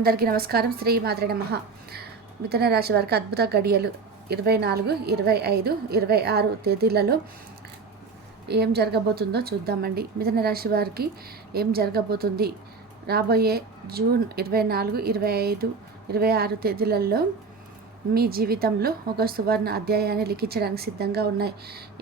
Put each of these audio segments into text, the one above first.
అందరికీ నమస్కారం. శ్రీ మాద్రి నమః. మిథున రాశి వారికి అద్భుత గడియలు. ఇరవై నాలుగు ఇరవై ఐదు ఇరవై ఆరు తేదీలలో ఏం జరగబోతుందో చూద్దామండి. మిథున రాశి వారికి ఏం జరగబోతుంది? రాబోయే జూన్ ఇరవై నాలుగు ఇరవై ఐదు ఇరవై ఆరు తేదీలలో మీ జీవితంలో ఒక సువర్ణ అధ్యాయాన్ని లిఖించడానికి సిద్ధంగా ఉన్నాయి.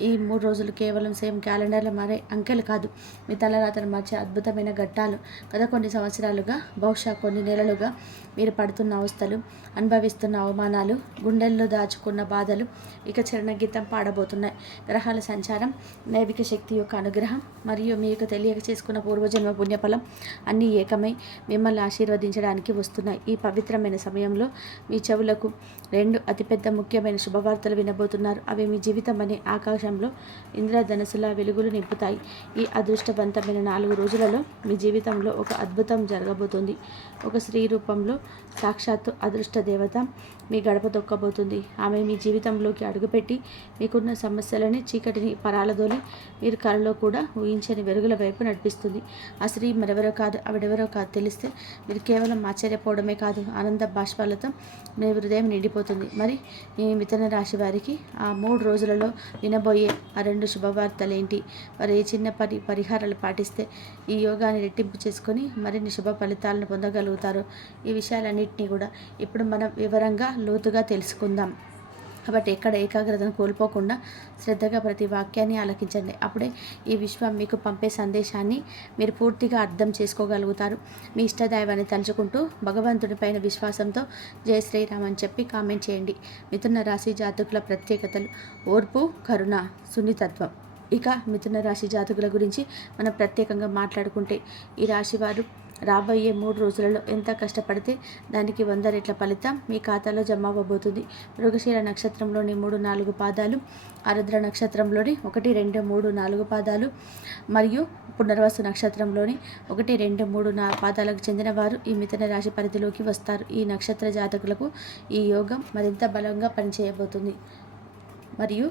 ఈ మూడు రోజులు కేవలం సేమ్ క్యాలెండర్లు మారే అంకెలు కాదు. మీ తలరాతను మార్చే అద్భుతమైన ఘట్టాలు. గత కొన్ని సంవత్సరాలుగా బహుశా కొన్ని నెలలుగా మీరు పడుతున్న అవస్థలు అనుభవిస్తున్న అవమానాలు గుండెల్లో దాచుకున్న బాధలు ఇక చరణగీతం పాడబోతున్నాయి. గ్రహాల సంచారం నైవిక శక్తి యొక్క అనుగ్రహం మరియు మీకు తెలియక చేసుకున్న పూర్వజన్మ పుణ్యఫలం అన్నీ ఏకమై మిమ్మల్ని ఆశీర్వదించడానికి వస్తున్నాయి. ఈ పవిత్రమైన సమయంలో మీ చెవులకు రెండు అతిపెద్ద ముఖ్యమైన శుభవార్తలు వినబోతున్నారు. అవి మీ జీవితం అనే ఆకాశంలో ఇంద్రధనుసుల వెలుగులు నింపుతాయి. ఈ అదృష్టవంతమైన నాలుగు రోజులలో మీ జీవితంలో ఒక అద్భుతం జరగబోతుంది. ఒక స్త్రీ రూపంలో సాక్షాత్తు అదృష్ట దేవత మీ గడప తొక్కబోతుంది. ఆమె మీ జీవితంలోకి అడుగుపెట్టి మీకున్న సమస్యలని చీకటిని పరాలదోలి మీరు కలలో కూడా ఊహించని వెలుగుల వైపు నడిపిస్తుంది. ఆ స్త్రీ మరెవరో కాదు ఆవిడెవరో కాదు తెలిస్తే మీరు కేవలం ఆశ్చర్యపోవడమే కాదు ఆనంద బాష్పాలతో మీ హృదయం నిండిపోతుంది. మరి ఈ మిథున రాశి వారికి ఆ మూడు రోజులలో వినబోయే ఆ రెండు శుభవార్తలు ఏంటి వారు ఏ చిన్న పరి పరిహారాలు పాటిస్తే ఈ యోగాన్ని రెట్టింపు చేసుకొని మరిన్ని శుభ ఫలితాలను పొందగలరు? చేయగలుగుతారు. ఈ విషయాలన్నింటినీ కూడా ఇప్పుడు మనం వివరంగా లోతుగా తెలుసుకుందాం. కాబట్టి ఎక్కడ ఏకాగ్రతను కోల్పోకుండా శ్రద్ధగా ప్రతి వాక్యాన్ని ఆలకించండి. అప్పుడే ఈ విశ్వం మీకు పంపే సందేశాన్ని మీరు పూర్తిగా అర్థం చేసుకోగలుగుతారు. మీ ఇష్టదైవాన్ని తలుచుకుంటూ భగవంతుడిపైన విశ్వాసంతో జయ శ్రీరామ్ అని చెప్పి కామెంట్ చేయండి. మిథున రాశి జాతకుల ప్రత్యేకతలు ఓర్పు కరుణ సున్నితత్వం. ఇక మిథున రాశి జాతకుల గురించి మనం ప్రత్యేకంగా మాట్లాడుకుంటే ఈ రాశి వారు రాబోయే మూడు రోజులలో ఎంత కష్టపడితే దానికి వంద రెట్ల ఫలితం మీ ఖాతాలో జమ అవ్వబోతుంది. మృగశీల నక్షత్రంలోని మూడు నాలుగు పాదాలు ఆరుద్ర నక్షత్రంలోని ఒకటి రెండు మూడు నాలుగు పాదాలు మరియు పునర్వాసు నక్షత్రంలోని ఒకటి రెండు మూడు నా పాదాలకు చెందిన వారు ఈ మిథున రాశి పరిధిలోకి వస్తారు. ఈ నక్షత్ర జాతకులకు ఈ యోగం మరింత బలంగా పనిచేయబోతుంది. మరియు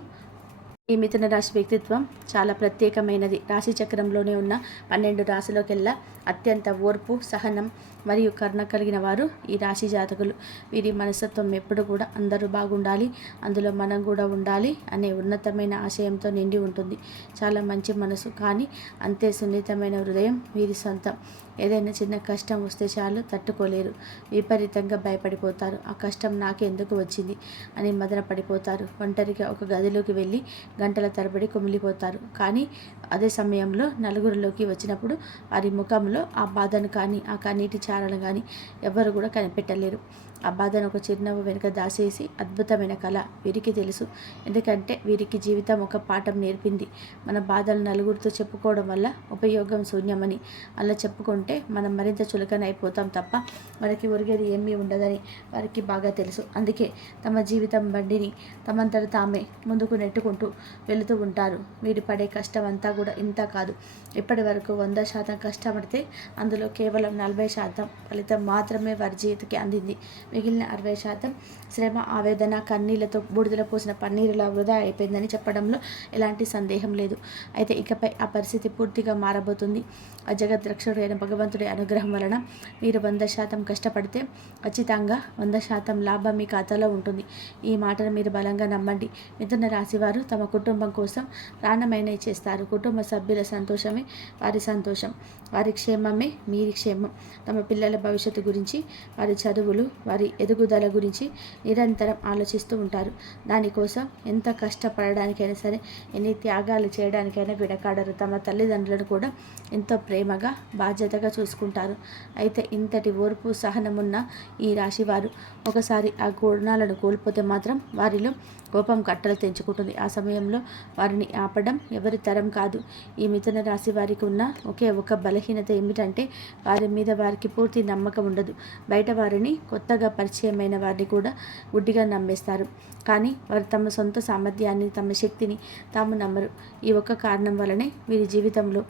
ఈ మిథున రాశి వ్యక్తిత్వం చాలా ప్రత్యేకమైనది. రాశి చక్రంలోనే ఉన్న పన్నెండు రాశిలోకెల్లా అత్యంత ఓర్పు సహనం మరియు కరుణ కలిగిన వారు ఈ రాశి జాతకులు. వీరి మనస్తత్వం ఎప్పుడు కూడా అందరూ బాగుండాలి అందులో మనం కూడా ఉండాలి అనే ఉన్నతమైన ఆశయంతో నిండి ఉంటుంది. చాలా మంచి మనసు కానీ అంతే సున్నితమైన హృదయం వీరి సొంతం. ఏదైనా చిన్న కష్టం వస్తే చాలు తట్టుకోలేరు. విపరీతంగా భయపడిపోతారు. ఆ కష్టం నాకెందుకు వచ్చింది అని మదన పడిపోతారు ఒంటరిగా ఒక గదిలోకి వెళ్ళి గంటల తరబడి కుమిలిపోతారు. కానీ అదే సమయంలో నలుగురిలోకి వచ్చినప్పుడు వారి ముఖంలో ఆ బాధను కానీ ఆ కన్నీటి చారలు కానీ ఎవరు కూడా కనిపెట్టలేరు. ఆ బాధను ఒక చిరునవ్వు వెనుక దాసేసి అద్భుతమైన కళ వీరికి తెలుసు. ఎందుకంటే వీరికి జీవితం ఒక పాఠం నేర్పింది. మన బాధలు నలుగురితో చెప్పుకోవడం వల్ల ఉపయోగం శూన్యమని. అలా చెప్పుకుంటే మనం మరింత చులకన అయిపోతాం తప్ప మనకి ఒరిగేది ఏమీ ఉండదని వారికి బాగా తెలుసు. అందుకే తమ జీవితం బండిని తమంతట తామే ముందుకు నెట్టుకుంటూ వెళుతూ ఉంటారు. వీరు పడే కష్టం అంతా కూడా ఇంత కాదు. ఇప్పటి వరకు వంద శాతం కష్టపడితే అందులో కేవలం నలభై శాతం ఫలితం మాత్రమే వారి జీవితకి అందింది. మిగిలిన అరవై శాతం శ్రమ ఆవేదన కన్నీళ్ళతో బూడిదల పోసిన పన్నీరులా వృధా అయిపోయిందని చెప్పడంలో ఎలాంటి సందేహం లేదు. అయితే ఇకపై ఆ పరిస్థితి పూర్తిగా మారబోతుంది. ఆ జగత్ అయిన భగవంతుడి అనుగ్రహం వలన మీరు వంద శాతం కష్టపడితే ఖచ్చితంగా వంద శాతం లాభం మీ ఖాతాలో ఉంటుంది. ఈ మాటను మీరు బలంగా నమ్మండి. మిథున రాశివారు తమ కుటుంబం కోసం ప్రాణమైన చేస్తారు కుటుంబ సభ్యుల సంతోషమే వారి సంతోషం. వారి క్షేమమే మీరి క్షేమం. తమ పిల్లల భవిష్యత్తు గురించి వారి చదువులు వారి ఎదుగుదల గురించి నిరంతరం ఆలోచిస్తూ ఉంటారు. దానికోసం ఎంత కష్టపడడానికైనా సరే ఎన్ని త్యాగాలు చేయడానికైనా విడకాడరు. తమ తల్లిదండ్రులను కూడా ఎంతో ప్రేమగా బాధ్యతగా చూసుకుంటారు. అయితే ఇంతటి ఓర్పు సహనమున్న ఈ రాశివారు ఒకసారి ఆ గుణాలను కోల్పోతే మాత్రం వారిలో కోపం కట్టలు తెంచుకుంటుంది. ఆ సమయంలో వారిని ఆపడం ఎవరి తరం కాదు. ఈ మిథున రాశి వారికి ఉన్న ఒకే ఒక బలహీనత ఏమిటంటే వారి మీద వారికి పూర్తి నమ్మకం ఉండదు. బయట వారిని కొత్తగా పరిచయమైన వారిని కూడా గుడ్డిగా నమ్మేస్తారు. కానీ వారు తమ సొంత సామర్థ్యాన్ని తమ శక్తిని తాము నమ్మరు. ఈ ఒక్క కారణం వలనే వీరి జీవితంలో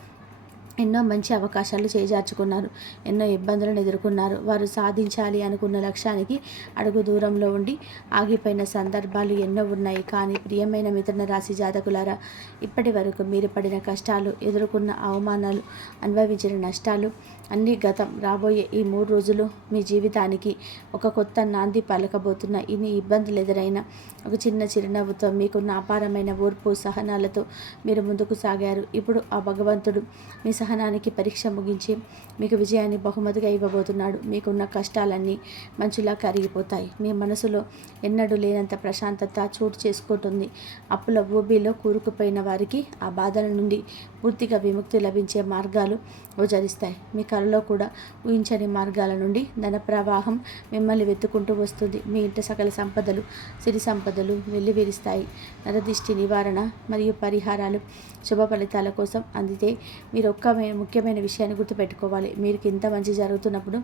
ఎన్నో మంచి అవకాశాలు చేజార్చుకున్నారు ఎన్నో ఇబ్బందులను ఎదుర్కొన్నారు. వారు సాధించాలి అనుకున్న లక్ష్యానికి అడుగు దూరంలో ఉండి ఆగిపోయిన సందర్భాలు ఎన్నో ఉన్నాయి. కానీ ప్రియమైన మిథున రాశి జాతకులారా ఇప్పటి వరకు మీరు పడిన కష్టాలు ఎదుర్కొన్న అవమానాలు అనుభవించిన నష్టాలు అన్నీ గతం రాబోయే ఈ మూడు రోజులు మీ జీవితానికి ఒక కొత్త నాంది పలకబోతున్న ఇన్ని ఇబ్బందులు ఎదురైన ఒక చిన్న చిరునవ్వుతో మీకున్న అపారమైన ఓర్పు సహనాలతో మీరు ముందుకు సాగారు. ఇప్పుడు ఆ భగవంతుడు మీ సహనానికి పరీక్ష ముగించి మీకు విజయాన్ని బహుమతిగా ఇవ్వబోతున్నాడు. మీకున్న కష్టాలన్నీ మంచులా కరిగిపోతాయి. మీ మనసులో ఎన్నడూ లేనంత ప్రశాంతత చోటు చేసుకుంటుంది. అప్పుల ఊబీలో కూరుకుపోయిన వారికి ఆ బాధల నుండి పూర్తిగా విముక్తి లభించే మార్గాలు గోచరిస్తాయి మీ కలలో కూడా ఊహించని మార్గాల నుండి ధన ప్రవాహం మిమ్మల్ని వెతుకుంటూ వస్తుంది. మీ ఇంట సకల సంపదలు సిరి సంపదలు వెల్లివిరుస్తాయి. నరదిష్టి నివారణ మరియు పరిహారాలు శుభ ఫలితాల కోసం అందితే మీరు ఒక్క మే- ముఖ్యమైన విషయాన్ని గుర్తుపెట్టుకోవాలి. మీకు ఇంత మంచి జరుగుతున్నప్పుడు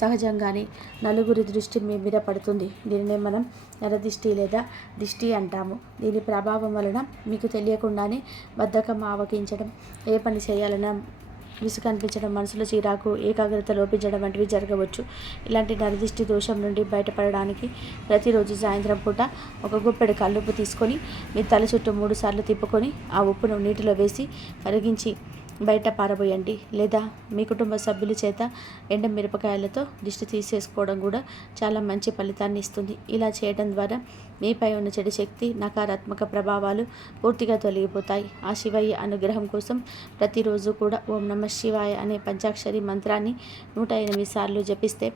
సహజంగానే నలుగురి దృష్టి మీ మీద పడుతుంది. దీనినే మనం నరదిష్టి లేదా దిష్టి అంటాము. దీని ప్రభావం వలన మీకు తెలియకుండానే బద్ధకం ఆవకించడం ఏ పని చేయాలన్నా విసుగనిపించడం మనసులో చిరాకు ఏకాగ్రత లోపించడం వంటివి జరగవచ్చు. ఇలాంటి నరదిష్టి దోషం నుండి బయటపడడానికి ప్రతిరోజు సాయంత్రం పూట ఒక గుప్పెడు కల్లుప్పు తీసుకొని మీ తల చుట్టూ మూడు సార్లు తిప్పుకొని ఆ ఉప్పును నీటిలో వేసి కరిగించి బయట పారబోయండి. లేదా మీ కుటుంబ సభ్యుల చేత ఎండ మిరపకాయలతో దిష్టి తీసేసుకోవడం కూడా చాలా మంచి ఫలితాన్ని ఇస్తుంది. ఇలా చేయడం ద్వారా మీపై ఉన్న చెడు శక్తి నకారాత్మక ప్రభావాలు పూర్తిగా తొలగిపోతాయి. ఆ శివయ్య అనుగ్రహం కోసం ప్రతిరోజు కూడా ఓం నమ శివాయ అనే పంచాక్షరి మంత్రాన్ని నూట ఎనిమిది సార్లు జపిస్తే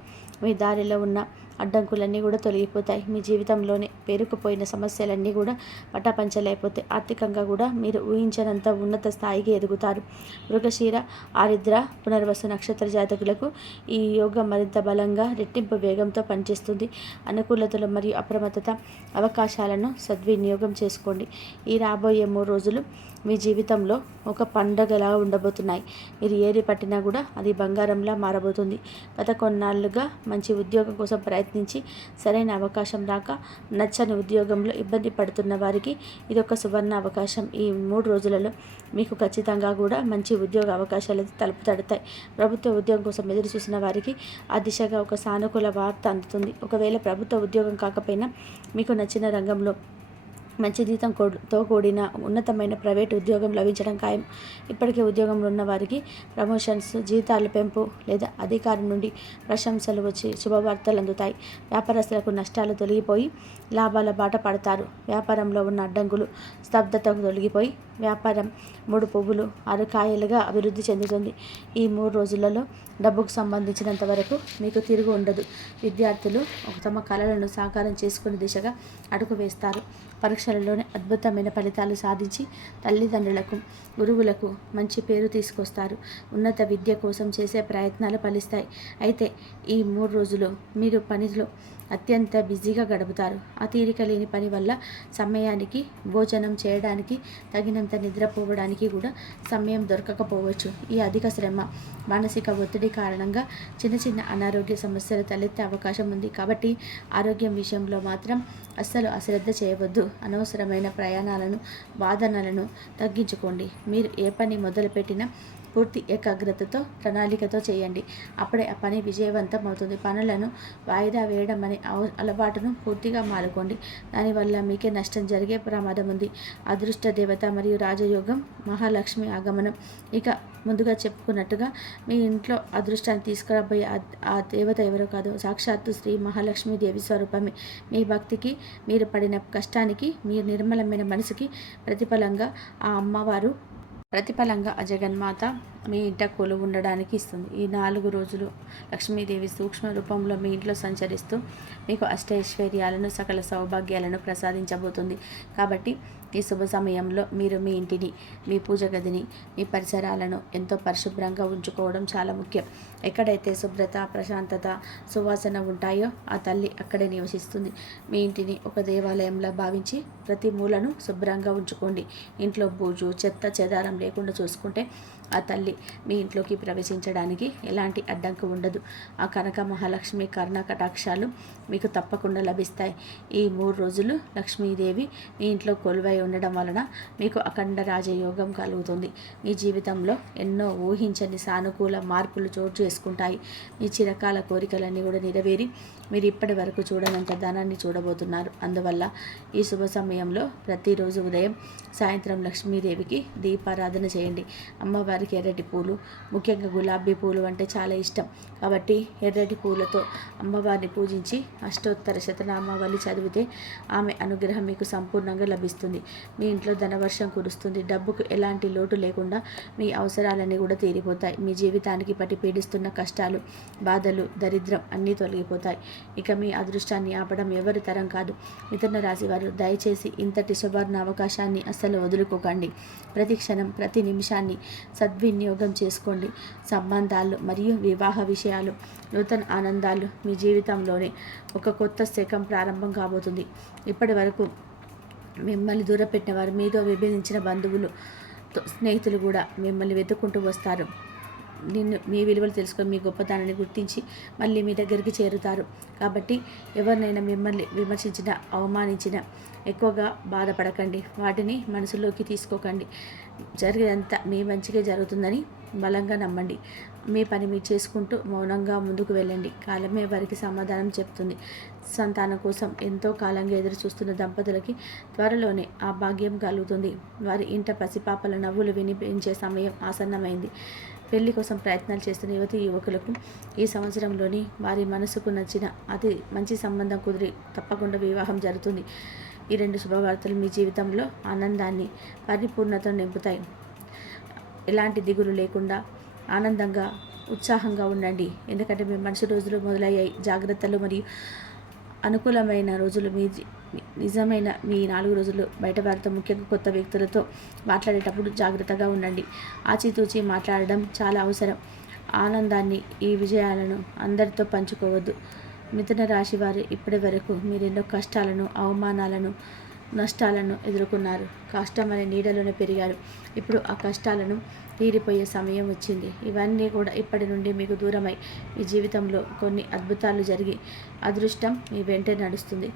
మీ దారిలో ఉన్న అడ్డంకులన్నీ కూడా తొలగిపోతాయి. మీ జీవితంలోనే పేరుకుపోయిన సమస్యలన్నీ కూడా పటాపంచలైపోతాయి. ఆర్థికంగా కూడా మీరు ఊహించనంత ఉన్నత స్థాయికి ఎదుగుతారు. మృగశీర ఆరిద్ర పునర్వసు నక్షత్ర జాతకులకు ఈ యోగం మరింత బలంగా రెట్టింపు వేగంతో పనిచేస్తుంది. అనుకూలతలు మరియు అప్రమత్తత అవకాశాలను సద్వినియోగం చేసుకోండి. ఈ రాబోయే మూడు రోజులు మీ జీవితంలో ఒక పండగలా ఉండబోతున్నాయి. మీరు ఏది పట్టినా కూడా అది బంగారంలా మారబోతుంది. గత కొన్నాళ్ళుగా మంచి ఉద్యోగం కోసం ప్రయత్నించి సరైన అవకాశం రాక నచ్చని ఉద్యోగంలో ఇబ్బంది పడుతున్న వారికి ఇది ఒక సువర్ణ అవకాశం. ఈ మూడు రోజులలో మీకు ఖచ్చితంగా కూడా మంచి ఉద్యోగ అవకాశాలు తలుపు తడతాయి. ప్రభుత్వ ఉద్యోగం కోసం ఎదురు చూసిన వారికి ఆ దిశగా ఒక సానుకూల వార్త అందుతుంది. ఒకవేళ ప్రభుత్వ ఉద్యోగం కాకపోయినా మీకు నచ్చిన రంగంలో మంచి జీతం కూడుతో కూడిన ఉన్నతమైన ప్రైవేట్ ఉద్యోగం లభించడం ఖాయం. ఇప్పటికే ఉద్యోగంలో ఉన్న వారికి ప్రమోషన్స్ జీతాల పెంపు లేదా అధికారి నుండి ప్రశంసలు వచ్చి శుభవార్తలు అందుతాయి. వ్యాపారస్తులకు నష్టాలు తొలగిపోయి లాభాల బాట పడతారు. వ్యాపారంలో ఉన్న అడ్డంకులు స్తబ్దతకు తొలగిపోయి వ్యాపారం మూడు పువ్వులు ఆరు కాయలుగా అభివృద్ధి చెందుతుంది. ఈ మూడు రోజులలో డబ్బుకు సంబంధించినంత వరకు మీకు తిరుగు ఉండదు. విద్యార్థులు తమ కళలను సాకారం చేసుకునే దిశగా అడుగు వేస్తారు. పరీక్షలలోనే అద్భుతమైన ఫలితాలు సాధించి తల్లిదండ్రులకు గురువులకు మంచి పేరు తీసుకొస్తారు. ఉన్నత విద్య కోసం చేసే ప్రయత్నాలు ఫలిస్తాయి. అయితే ఈ మూడు రోజులు మీరు పనిలో అత్యంత బిజీగా గడుపుతారు. ఆ తీరిక లేని పని వల్ల సమయానికి భోజనం చేయడానికి తగినంత నిద్రపోవడానికి కూడా సమయం దొరకకపోవచ్చు. ఈ అధిక శ్రమ మానసిక ఒత్తిడి కారణంగా చిన్న చిన్న అనారోగ్య సమస్యలు తలెత్తే అవకాశం ఉంది. కాబట్టి ఆరోగ్యం విషయంలో మాత్రం అస్సలు అశ్రద్ధ చేయవద్దు. అనవసరమైన ప్రయాణాలను వాదనలను తగ్గించుకోండి. మీరు ఏ పని మొదలుపెట్టినా పూర్తి ఏకాగ్రతతో ప్రణాళికతో చేయండి. అప్పుడే ఆ పని విజయవంతం అవుతుంది. పనులను వాయిదా వేయడం అనే అలవాటును పూర్తిగా మానుకోండి. దానివల్ల మీకే నష్టం జరిగే ప్రమాదం ఉంది. అదృష్ట దేవత మరియు రాజయోగం మహాలక్ష్మి ఆగమనం. ఇక ముందుగా చెప్పుకున్నట్టుగా మీ ఇంట్లో అదృష్టాన్ని తీసుకురాబోయే ఆ- ఆ దేవత ఎవరో కాదు సాక్షాత్తు శ్రీ మహాలక్ష్మి దేవి స్వరూపమే. మీ భక్తికి మీరు పడిన కష్టానికి మీ నిర్మలమైన మనసుకి ప్రతిఫలంగా ఆ అమ్మవారు ప్రతిఫలంగా ఆ జగన్మాత మీ ఇంట కొలు ఉండడానికి ఇస్తుంది. ఈ నాలుగు రోజులు లక్ష్మీదేవి సూక్ష్మ రూపంలో మీ ఇంట్లో సంచరిస్తూ మీకు అష్టైశ్వర్యాలను సకల సౌభాగ్యాలను ప్రసాదించబోతుంది. కాబట్టి ఈ శుభ సమయంలో మీరు మీ ఇంటిని మీ పూజ గదిని మీ పరిసరాలను ఎంతో పరిశుభ్రంగా ఉంచుకోవడం చాలా ముఖ్యం. ఎక్కడైతే శుభ్రత ప్రశాంతత సువాసన ఉంటాయో ఆ తల్లి అక్కడే నివసిస్తుంది. మీ ఇంటిని ఒక దేవాలయంలా భావించి ప్రతి మూలను శుభ్రంగా ఉంచుకోండి. ఇంట్లో బూజు చెత్త చెదారం లేకుండా చూసుకుంటే ఆ తల్లి మీ ఇంట్లోకి ప్రవేశించడానికి ఎలాంటి అడ్డంకు ఉండదు. ఆ కనక మహాలక్ష్మి కర్ణ కటాక్షాలు మీకు తప్పకుండా లభిస్తాయి. ఈ మూడు రోజులు లక్ష్మీదేవి మీ ఇంట్లో కొలువై ఉండడం వలన మీకు అఖండ రాజయోగం కలుగుతుంది. మీ జీవితంలో ఎన్నో ఊహించని సానుకూల మార్పులు చోటు చేసుకుంటాయి. మీ చిరకాల కోరికలన్నీ కూడా నెరవేరి మీరు ఇప్పటి వరకు చూడనంత ధనాన్ని చూడబోతున్నారు. అందువల్ల ఈ శుభ సమయంలో ప్రతిరోజు ఉదయం సాయంత్రం లక్ష్మీదేవికి దీపారాధన చేయండి. అమ్మవారి అమ్మవారికి ఎర్రటి పూలు ముఖ్యంగా గులాబీ పూలు అంటే చాలా ఇష్టం. కాబట్టి ఎర్రటి పూలతో అమ్మవారిని పూజించి అష్టోత్తర శతనామావళి చదివితే ఆమె అనుగ్రహం మీకు సంపూర్ణంగా లభిస్తుంది. మీ ఇంట్లో ధనవర్షం కురుస్తుంది. డబ్బుకు ఎలాంటి లోటు లేకుండా మీ అవసరాలన్నీ కూడా తీరిపోతాయి. మీ జీవితానికి పట్టి పీడిస్తున్న కష్టాలు బాధలు దరిద్రం అన్నీ తొలగిపోతాయి. ఇక మీ అదృష్టాన్ని ఆపడం ఎవరి తరం కాదు. మిథున రాశి వారు దయచేసి ఇంతటి సువర్ణ అవకాశాన్ని అస్సలు వదులుకోకండి. ప్రతి క్షణం ప్రతి నిమిషాన్ని సద్వినియోగం చేసుకోండి. సంబంధాలు మరియు వివాహ విషయాలు నూతన ఆనందాలు మీ జీవితంలోనే ఒక కొత్త శకం ప్రారంభం కాబోతుంది. ఇప్పటి వరకు మిమ్మల్ని దూరపెట్టిన వారు మీతో విభేదించిన బంధువులు స్నేహితులు కూడా మిమ్మల్ని వెతుక్కుంటూ వస్తారు. నిన్ను మీ విలువలు తెలుసుకొని మీ గొప్పతనాన్ని గుర్తించి మళ్ళీ మీ దగ్గరికి చేరుతారు. కాబట్టి ఎవరినైనా మిమ్మల్ని విమర్శించిన అవమానించిన ఎక్కువగా బాధపడకండి. వాటిని మనసులోకి తీసుకోకండి. జరిగేదంతా మీ మంచిగా జరుగుతుందని బలంగా నమ్మండి. మీ పని మీరు చేసుకుంటూ మౌనంగా ముందుకు వెళ్ళండి. కాలమే వారికి సమాధానం చెప్తుంది. సంతానం కోసం ఎంతో కాలంగా ఎదురు చూస్తున్న దంపతులకి త్వరలోనే ఆ భాగ్యం కలుగుతుంది. వారి ఇంట పసిపాపల నవ్వులు వినిపించే సమయం ఆసన్నమైంది. పెళ్ళి కోసం ప్రయత్నాలు చేస్తున్న యువతి యువకులకు ఈ సంవత్సరంలోని వారి మనసుకు నచ్చిన అతి మంచి సంబంధం కుదిరి తప్పకుండా వివాహం జరుగుతుంది. ఈ రెండు శుభవార్తలు మీ జీవితంలో ఆనందాన్ని పరిపూర్ణతను నింపుతాయి. ఎలాంటి దిగులు లేకుండా ఆనందంగా ఉత్సాహంగా ఉండండి. ఎందుకంటే మీ మనసు రోజులు మొదలయ్యాయి. జాగ్రత్తలు మరియు అనుకూలమైన రోజులు మీ నిజమైన మీ నాలుగు రోజులు బయట వారితో ముఖ్యంగా కొత్త వ్యక్తులతో మాట్లాడేటప్పుడు జాగ్రత్తగా ఉండండి. ఆచితూచి మాట్లాడడం చాలా అవసరం. ఆనందాన్ని ఈ విజయాలను అందరితో పంచుకోవద్దు. మిథున రాశి వారు ఇప్పటి వరకు మీరెన్నో కష్టాలను అవమానాలను నష్టాలను ఎదుర్కొన్నారు. కష్టం అనే నీడలోనే పెరిగారు. ఇప్పుడు ఆ కష్టాలను తీరిపోయే సమయం వచ్చింది. ఇవన్నీ కూడా ఇప్పటి నుండి మీకు దూరమై మీ జీవితంలో కొన్ని అద్భుతాలు జరిగి అదృష్టం మీ వెంటే నడుస్తుంది.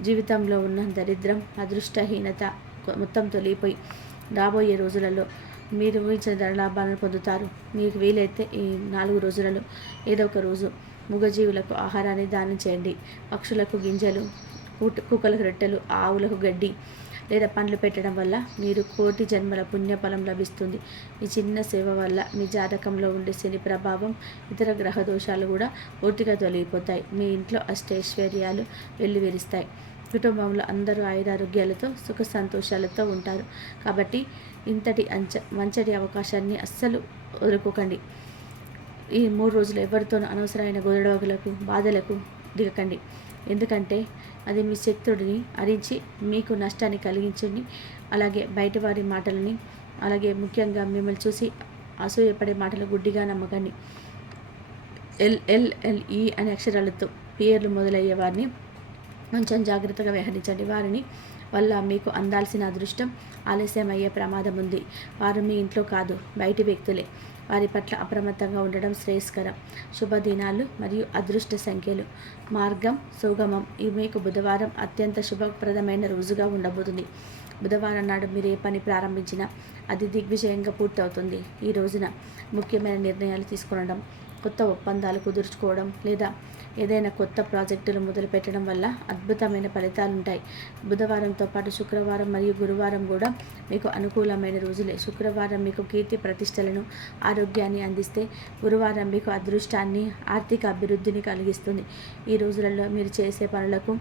జీవితంలో ఉన్న దరిద్రం అదృష్టహీనత మొత్తం తొలిగిపోయి రాబోయే రోజులలో మీరు ఊహించిన ధర లాభాలను పొందుతారు. మీకు వీలైతే ఈ నాలుగు రోజులలో ఏదో ఒక రోజు మూగజీవులకు ఆహారాన్ని దానం చేయండి. పక్షులకు గింజలు కుక్కలకు రొట్టెలు ఆవులకు గడ్డి లేదా పండ్లు పెట్టడం వల్ల మీరు కోటి జన్మల పుణ్యఫలం లభిస్తుంది. ఈ చిన్న సేవ వల్ల మీ జాతకంలో ఉండే శని ప్రభావం ఇతర గ్రహ దోషాలు కూడా పూర్తిగా తొలగిపోతాయి. మీ ఇంట్లో అష్టైశ్వర్యాలు వెల్లివిరుస్తాయి. కుటుంబంలో అందరూ ఆయురారోగ్యాలతో సుఖ సంతోషాలతో ఉంటారు. కాబట్టి ఇంతటి అంచ మంచటి అవకాశాన్ని అస్సలు వదులుకోకండి. ఈ మూడు రోజులు ఎవరితోనూ అనవసరమైన గొడవలకు బాధలకు దిగకండి. ఎందుకంటే అది మీ శక్తుడిని అరించి మీకు నష్టాన్ని కలిగించండి. అలాగే బయటవారి మాటలని అలాగే ముఖ్యంగా మిమ్మల్ని చూసి అసూయపడే మాటలు గుడ్డిగా నమ్మకండి. ఎల్ఎల్ఎల్ఈ అనే అక్షరాలతో పేర్లు మొదలయ్యే వారిని కొంచెం జాగ్రత్తగా వ్యవహరించండి. వారిని వల్ల మీకు అందాల్సిన అదృష్టం ఆలస్యం అయ్యే ప్రమాదం ఉంది. వారు మీ ఇంట్లో కాదు బయటి వ్యక్తులే. వారి పట్ల అప్రమత్తంగా ఉండడం శ్రేయస్కరం. శుభదినాలు మరియు అదృష్ట సంఖ్యలు. మార్గం సుగమం. ఇవి మీకు బుధవారం అత్యంత శుభప్రదమైన రోజుగా ఉండబోతుంది. బుధవారం నాడు మీరు ఏ పని ప్రారంభించినా అది దిగ్విజయంగా పూర్తవుతుంది. ఈ రోజున ముఖ్యమైన నిర్ణయాలు తీసుకునడం కొత్త ఒప్పందాలు కుదుర్చుకోవడం లేదా ఏదైనా కొత్త ప్రాజెక్టులు మొదలుపెట్టడం వల్ల అద్భుతమైన ఫలితాలు ఉంటాయి. బుధవారంతో పాటు శుక్రవారం మరియు గురువారం కూడా మీకు అనుకూలమైన రోజులే. శుక్రవారం మీకు కీర్తి ప్రతిష్టలను ఆరోగ్యాన్ని అందిస్తే గురువారం మీకు అదృష్టాన్ని ఆర్థిక అభివృద్ధిని కలిగిస్తుంది. ఈ రోజులలో మీరు చేసే పనులకు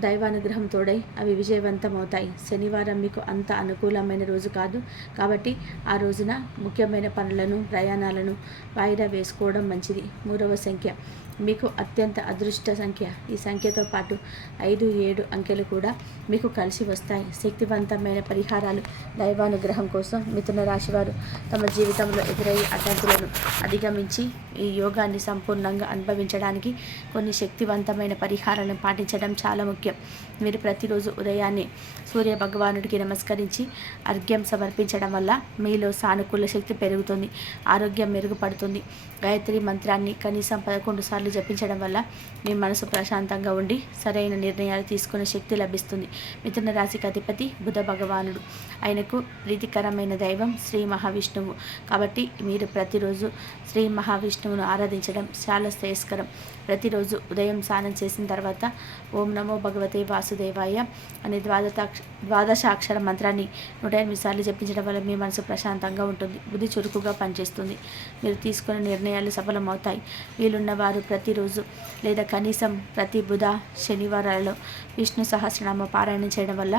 దైవానుగ్రహం తోడై అవి విజయవంతమవుతాయి. శనివారం మీకు అంత అనుకూలమైన రోజు కాదు కాబట్టి ఆ రోజున ముఖ్యమైన పనులను ప్రయాణాలను వాయిదా వేసుకోవడం మంచిది. మూడవ సంఖ్య. మీకు అత్యంత అదృష్ట సంఖ్య. ఈ సంఖ్యతో పాటు ఐదు ఏడు అంకెలు కూడా మీకు కలిసి వస్తాయి. శక్తివంతమైన పరిహారాలు దైవానుగ్రహం కోసం మిథున రాశివారు తమ జీవితంలో ఎదురయ్యే అడ్డంకులను అధిగమించి ఈ యోగాన్ని సంపూర్ణంగా అనుభవించడానికి కొన్ని శక్తివంతమైన పరిహారాలను పాటించడం చాలా ముఖ్యం. మీరు ప్రతిరోజు ఉదయాన్నే సూర్య భగవానుడికి నమస్కరించి అర్ఘ్యం సమర్పించడం వల్ల మీలో సానుకూల శక్తి పెరుగుతుంది ఆరోగ్యం మెరుగుపడుతుంది. గాయత్రి మంత్రాన్ని కనీసం పదకొండు సార్లు జపించడం వల్ల మీ మనసు ప్రశాంతంగా ఉండి సరైన నిర్ణయాలు తీసుకునే శక్తి లభిస్తుంది. మిథున రాశికి అధిపతి బుధ భగవానుడు. ఆయనకు ప్రీతికరమైన దైవం శ్రీ మహావిష్ణువు. కాబట్టి మీరు ప్రతిరోజు శ్రీ మహావిష్ణువును ఆరాధించడం చాలా శ్రేయస్కరం. ప్రతిరోజు ఉదయం స్నానం చేసిన తర్వాత ఓం నమో భగవతే వాసుదేవాయ అనే ద్వాదశాక్ష ద్వాదశాక్షర మంత్రాన్ని నూట ఎనిమిది సార్లు జపించడం వల్ల మీ మనసు ప్రశాంతంగా ఉంటుంది. బుద్ధి చురుకుగా పనిచేస్తుంది. మీరు తీసుకునే నిర్ణయాలు సఫలమవుతాయి. వీలున్న వారు ప్రతిరోజు లేదా కనీసం ప్రతి బుధ శనివారాలలో విష్ణు సహస్రనామ పారాయణం చేయడం వల్ల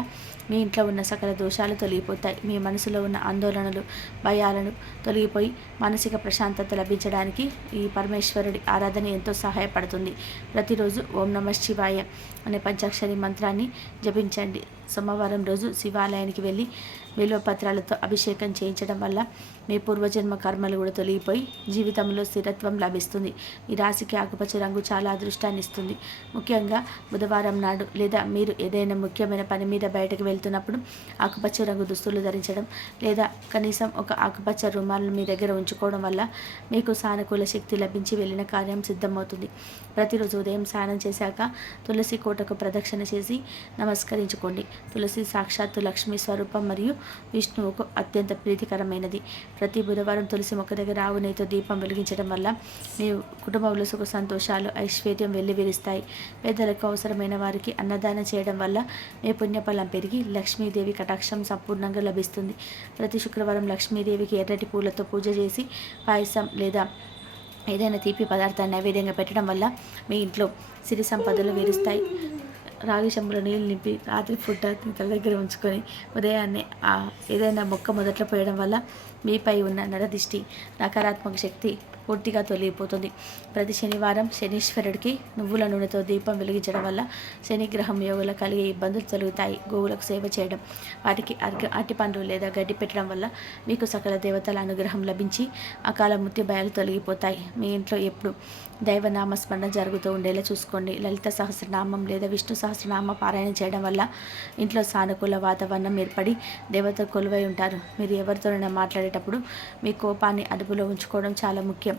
మీ ఇంట్లో ఉన్న సకల దోషాలు తొలగిపోతాయి. మీ మనసులో ఉన్న ఆందోళనలు భయాలను తొలగిపోయి మానసిక ప్రశాంతత లభించడానికి ఈ పరమేశ్వరుడి ఆరాధన ఎంతో సహాయపడుతుంది. ప్రతిరోజు ఓం నమ శివాయ అనే పంచాక్షరి మంత్రాన్ని జపించండి. సోమవారం రోజు శివాలయానికి వెళ్ళి పత్రాలతో అభిషేకం చేయించడం వల్ల మీ పూర్వజన్మ కర్మలు కూడా తొలగిపోయి జీవితంలో స్థిరత్వం లభిస్తుంది. ఈ రాశికి ఆకుపచ్చ రంగు చాలా అదృష్టాన్ని ఇస్తుంది. ముఖ్యంగా బుధవారం నాడు లేదా మీరు ఏదైనా ముఖ్యమైన పని మీద బయటకు వెళ్తున్నప్పుడు ఆకుపచ్చ రంగు దుస్తులు ధరించడం లేదా కనీసం ఒక ఆకుపచ్చ రుమాలను మీ దగ్గర ఉంచుకోవడం వల్ల మీకు సానుకూల శక్తి లభించి వెళ్ళిన కార్యం సిద్ధమవుతుంది. ప్రతిరోజు ఉదయం స్నానం చేశాక తులసి కోటకు ప్రదక్షిణ చేసి నమస్కరించుకోండి. తులసి సాక్షాత్తు లక్ష్మీ స్వరూపం మరియు విష్ణువుకు అత్యంత ప్రీతికరమైనది. ప్రతి బుధవారం తులసి మొక్క దగ్గర ఆవు నెయ్యితో దీపం వెలిగించడం వల్ల మీ కుటుంబంలో సుఖ సంతోషాలు ఐశ్వర్యం వెల్లివిరుస్తాయి. పెద్దలకు అవసరమైన వారికి అన్నదానం చేయడం వల్ల మీ పుణ్యఫలం పెరిగి లక్ష్మీదేవి కటాక్షం సంపూర్ణంగా లభిస్తుంది. ప్రతి శుక్రవారం లక్ష్మీదేవికి ఎర్రటి పూలతో పూజ చేసి పాయసం లేదా ఏదైనా తీపి పదార్థాన్ని నైవేద్యంగా పెట్టడం వల్ల మీ ఇంట్లో సిరి సంపదలు వీరుస్తాయి. రాగి చెంబులో నీళ్ళు నింపి రాత్రి ఫుడ్ తల దగ్గర ఉంచుకొని ఉదయాన్నే ఏదైనా మొక్క మొదట్లో పోయడం వల్ల మీపై ఉన్న నరదిష్టి నకారాత్మక శక్తి పూర్తిగా తొలగిపోతుంది. ప్రతి శనివారం శనీశ్వరుడికి నువ్వుల నూనెతో దీపం వెలిగించడం వల్ల శనిగ్రహం యోగుల కలిగే ఇబ్బందులు తొలుగుతాయి. గోవులకు సేవ చేయడం వాటికి అరటి పండ్లు లేదా గడ్డి పెట్టడం వల్ల మీకు సకల దేవతల అనుగ్రహం లభించి అకాల మృత్యు భయాలు తొలగిపోతాయి. మీ ఇంట్లో ఎప్పుడు దైవనామస్మరణ జరుగుతూ ఉండేలా చూసుకోండి. లలిత సహస్రనామం లేదా విష్ణు సహస్రనామ పారాయణ చేయడం వల్ల ఇంట్లో సానుకూల వాతావరణం ఏర్పడి దేవత కొలువై ఉంటారు. మీరు ఎవరితోనైనా మాట్లాడేటప్పుడు మీ కోపాన్ని అదుపులో ఉంచుకోవడం చాలా ముఖ్యం.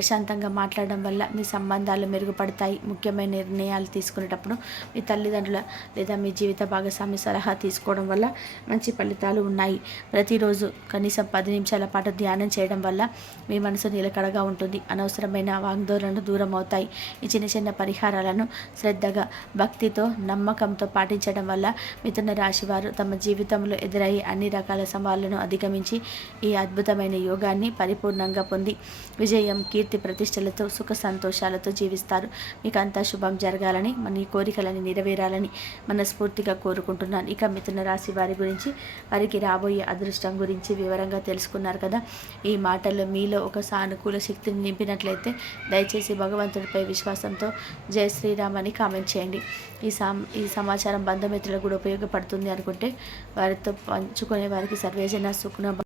ప్రశాంతంగా మాట్లాడడం వల్ల మీ సంబంధాలు మెరుగుపడతాయి. ముఖ్యమైన నిర్ణయాలు తీసుకునేటప్పుడు మీ తల్లిదండ్రుల లేదా మీ జీవిత భాగస్వామి సలహా తీసుకోవడం వల్ల మంచి ఫలితాలు ఉన్నాయి. ప్రతిరోజు కనీసం పది నిమిషాల పాటు ధ్యానం చేయడం వల్ల మీ మనసు నిలకడగా ఉంటుంది. అనవసరమైన వాగ్దోళనలు దూరం అవుతాయి ఈ చిన్న చిన్న పరిహారాలను శ్రద్ధగా భక్తితో నమ్మకంతో పాటించడం వల్ల మిథున రాశి వారు తమ జీవితంలో ఎదురయ్యే అన్ని రకాల సవాళ్ళను అధిగమించి ఈ అద్భుతమైన యోగాన్ని పరిపూర్ణంగా పొంది విజయం కీర్తి ప్రతిష్టలతో సుఖ సంతోషాలతో జీవిస్తారు. మీకు అంతా శుభం జరగాలని మన కోరికలని నెరవేరాలని మనస్ఫూర్తిగా కోరుకుంటున్నాను. ఇక మిథున రాశి వారి గురించి వారికి రాబోయే అదృష్టం గురించి వివరంగా తెలుసుకున్నారు కదా. ఈ మాటల్లో మీలో ఒక సానుకూల శక్తిని నింపినట్లయితే దయచేసి భగవంతుడిపై విశ్వాసంతో జయ శ్రీరామ్ అని కామెంట్ చేయండి. ఈ సమ ఈ సమాచారం బంధుమిత్రులకు కూడా ఉపయోగపడుతుంది అనుకుంటే వారితో పంచుకునే వారికి సర్వేజన సుఖన